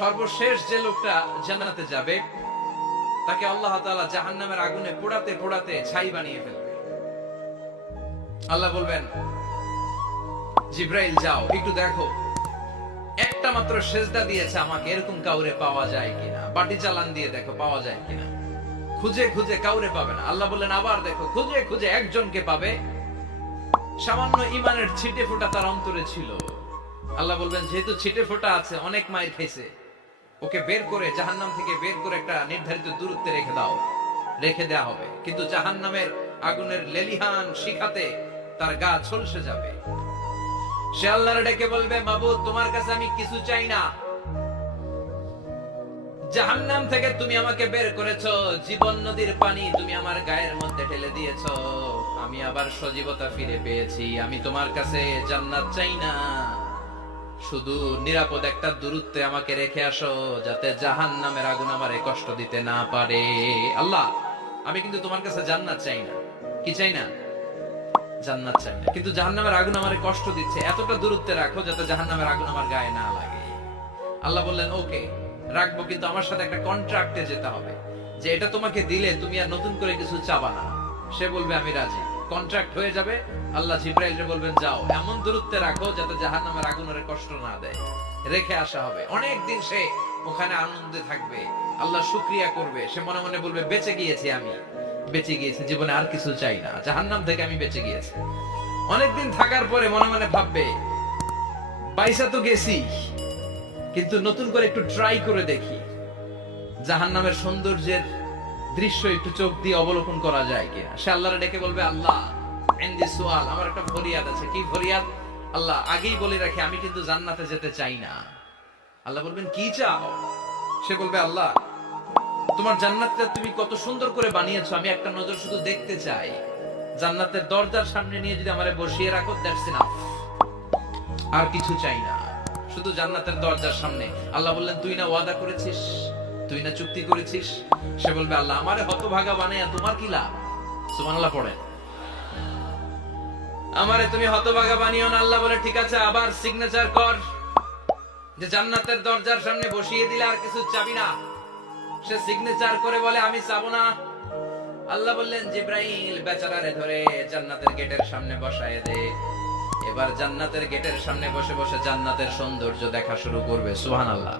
সর্বশেষ যে লোকটা জান্নাতে যাবে তাকে আল্লাহ তাআলা জাহান্নামের আগুনে পোড়াতে পোড়াতে ছাই বানিয়ে ফেলবে। আল্লাহ বলবেন, জিব্রাইল যাও একটু দেখো, একটা মাত্র সেজদা দিয়েছে আমাকে, এরকম কাউরে পাওয়া যায় কিনা। বাটি চালান দিয়ে দেখো পাওয়া যায় কিনা। খুঁজে খুঁজে কাউরে পাবে না। আল্লাহ বললেন আবার দেখো, খুঁজে খুঁজে একজনকে পাবে, সামান্য ইমানের ছিটে ফোঁটা তার অন্তরে ছিল। আল্লাহ বলবেন, যেহেতু ছিটে ফোঁটা আছে, অনেক মায়ের খেয়েছে, ওকে বের করে জাহান্নাম থেকে বের করে একটা নির্ধারিত দূরত্বে রেখে দাও। রেখে দেয়া হবে, কিন্তু জাহান্নামের আগুনের লেলিহান শিখাতে তার গা ঝলসে যাবে। সে আল্লাহর ডেকে বলবে, মাবুদ তোমার কাছে আমি কিছু চাই না, জাহান্নাম থেকে তুমি আমাকে বের করেছো, জীবন নদীর পানি তুমি আমার গায়ের মধ্যে ঢেলে দিয়েছো, আমি আবার সজীবতা ফিরে পেয়েছি। আমি তোমার কাছে জান্নাত চাই না, শুধু নিরাপদ একটা দূরত্বে আমাকে রেখে আসো, যাতে জাহান্নামের আগুন আমারে কষ্ট দিতে না পারে। আল্লাহ, আমি কিন্তু তোমার কাছে জান্নাত চাই না। কি চাই না? জান্নাত চাই না, কিন্তু জাহান্নামের আগুন আমারে কষ্ট দিচ্ছে, এতটা দূরত্বে রাখো যাতে জাহান্নামের আগুন আমার গায়ে না লাগে। আল্লাহ বললেন, ওকে রাখবো, কিন্তু আমার সাথে একটা কন্ট্রাক্টে যেতে হবে, যে এটা তোমাকে দিলে তুমি আর নতুন করে কিছু চাবা না। সে বলবে আমি রাজি, কন্ট্রাক্ট হয়ে যাবে। আল্লাহ জিব্রাইলকে বলবেন, যাও এমন দূরত্বে রাখো যাতে জাহান্নামের আগুন ওরে কষ্ট না দেয়। রেখে আসা হবে, অনেক দিন সে ওখানে আনন্দে থাকবে, আল্লাহ শুকরিয়া করবে। সে মনে মনে বলবে, বেঁচে গিয়েছি, আমি বেঁচে গিয়েছি, জীবনে আর কিছু চাই না, জাহান্নাম থেকে আমি বেঁচে গিয়েছি। অনেকদিন থাকার পরে মনে মনে ভাববে, বাইসা তো গেছি, কিন্তু নতুন করে একটু ট্রাই করে দেখি, জাহান্নামের সৌন্দর্যের দৃশ্য একটু চোখ দিয়ে অবলোকন করা যায় কিনা। সে আল্লাহরে ডেকে বলবে, আল্লাহ ইনদি সুআল, আমার একটা ফরিয়াদ আছে। কি ফরিয়াদ? আল্লাহ আগেই বলে রাখি, আমি কিন্তু জান্নাতে যেতে চাই না। আল্লাহ বলবেন, কি চাও? সে বলবে, আল্লাহ তোমার জান্নাতটা তুমি কত সুন্দর করে বানিয়েছো, আমি একটা নজর শুধু দেখতে চাই। জান্নাতের দরজার সামনে নিয়ে যদি আমারে বসিয়ে রাখো, দ্যাটস ইনাফ, আর কিছু চাই না, শুধু জান্নাতের দরজার সামনে। আল্লাহ বললেন, তুই না ওয়াদা করেছিস, তুই না চুক্তি করেছিস। সে বলবে, আল্লাহ আমারে হতভাগা বানাইয়া তোমার কি লাভ? সুবহানাল্লাহ পড়েন। আমারে তুমি হতভাগা বানিও না। আল্লাহ বলে, ঠিক আছে, আবার সিগনেচার কর যে জান্নাতের দরজার সামনে বসিয়ে দিলে আর কিছু চাবি না। সে সিগনেচার করে বলে, আমি চাবো না। আল্লাহ বললেন, জিব্রাইল বেচারারে ধরে জান্নাতের গেটের সামনে বসায় দে। এবার জান্নাতের গেটের সামনে বসে বসে জান্নাতের সৌন্দর্য দেখা শুরু করবে। সুবহানাল্লাহ।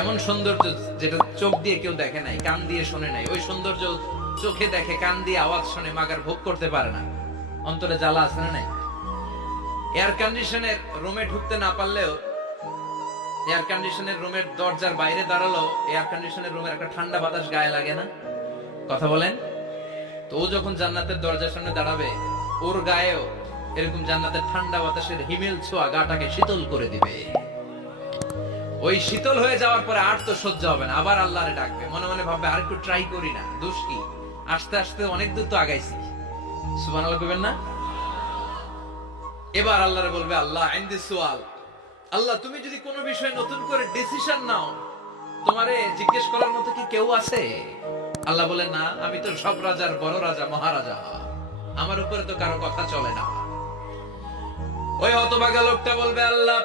এমন সৌন্দর্য যেটা চোখ দিয়ে কেউ দেখে নাই, কান দিয়ে শোনে নাই। ওই সৌন্দর্য চোখে দেখে, কান দিয়ে আওয়াজ শুনে, মাগার ভোগ করতে পারে না। অন্তরে জ্বালা আছে না নাই? এয়ার কন্ডিশনের রুমে ঢুকতে না পারলেও, এয়ার কন্ডিশনের রুমের দরজার বাইরে দাঁড়ালো, এয়ার কন্ডিশনের রুমের একটা ঠান্ডা বাতাস গায়ে লাগে না? কথা বলেন তো। ও যখন জান্নাতের দরজার সামনে দাঁড়াবে, ওর গায়েও এরকম জান্নাতের ঠান্ডা বাতাসের হিমেল ছোঁয়া গাটাকে শীতল করে দিবে। ওই শীতল হয়ে যাওয়ার পরে আর তো সহ্য হবে না, আবার আল্লাহরে ডাকবে, মনে মনে ভাববে, আর একটু ট্রাই করি না, দোষ কি, আস্তে আস্তে অনেক দূর তো আগাইছি। সুবহানাল্লাহ কইবেন না? এবার আল্লাহরে বলবে, আল্লাহ ইনদি সুআল, আল্লাহ তুমি যদি কোনো বিষয়ে নতুন করে ডিসিশন নাও, তোমারে জিজ্ঞেস করার মতো কি কেউ আছে? আল্লাহ বলে, না, আমি তো সব রাজার বড় রাজা, মহারাজা, আমার উপরে তো কারো কথা চলে না। ওই হতভাগা লোকটা বলবে, আল্লাহ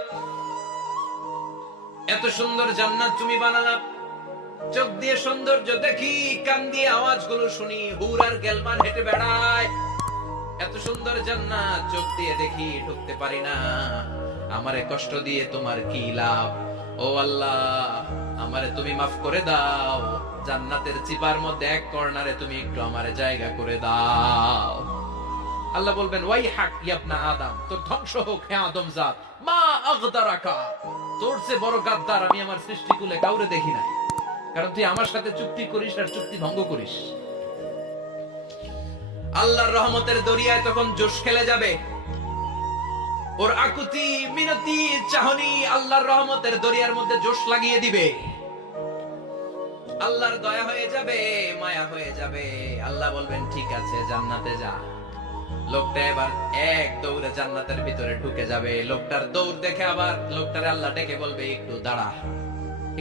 এত সুন্দর জান্নাত তুমি বানালা, চোখ দিয়ে সৌন্দর্য দেখি, কান দিয়ে আওয়াজগুলো শুনি, হুর আর গেলমান হেঁটে বেড়ায়, এত সুন্দর জান্নাত চোখ দিয়ে দেখি, ঢুকতে পারি না, আমারে কষ্ট দিয়ে তোমার কি লাভ? ও আল্লাহ, আমারে তুমি মাফ করে দাও, জান্নাতের চিপার মধ্যে এক কর্নারে তুমি একটু আমারে জায়গা করে দাও। আল্লাহ বলবেন, ওয়াই হাক ইবনা আদম, তোর ধ্বংস হোক হে আদম জাত, মা আগদারাকা, তোর চেয়ে বড় গাদ্দার আমি আমার সৃষ্টিকুলে কাউরে দেখি নাই, কারণ তুই আমার সাথে চুক্তি করিস আর চুক্তি ভঙ্গ করিস। আল্লাহর রহমতের দরিয়ায় তখন জোশ খেলে যাবে, ওর আকুতি মিনতি চাহনি আল্লাহর রহমতের দরিয়ার মধ্যে জোশ লাগিয়ে দিবে। আল্লাহর দয়া হয়ে যাবে, মায়া হয়ে যাবে। আল্লাহ বলবেন, ঠিক আছে, জান্নাতে যা। লোকটা এবার এক দৌড়ে জান্নাতের ভিতরে ঢুকে যাবে। লোকটার দৌড় দেখে আবার লোকটারে আল্লাহ ডেকে বলবে, একটু দাঁড়া,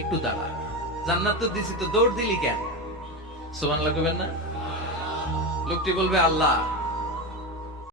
একটু দাঁড়া, জান্নাত তো দিছি, তো দৌড় দিলি কেন? সুবহানাল্লাহ কইবেন না? লোকটি বলবে, আল্লাহ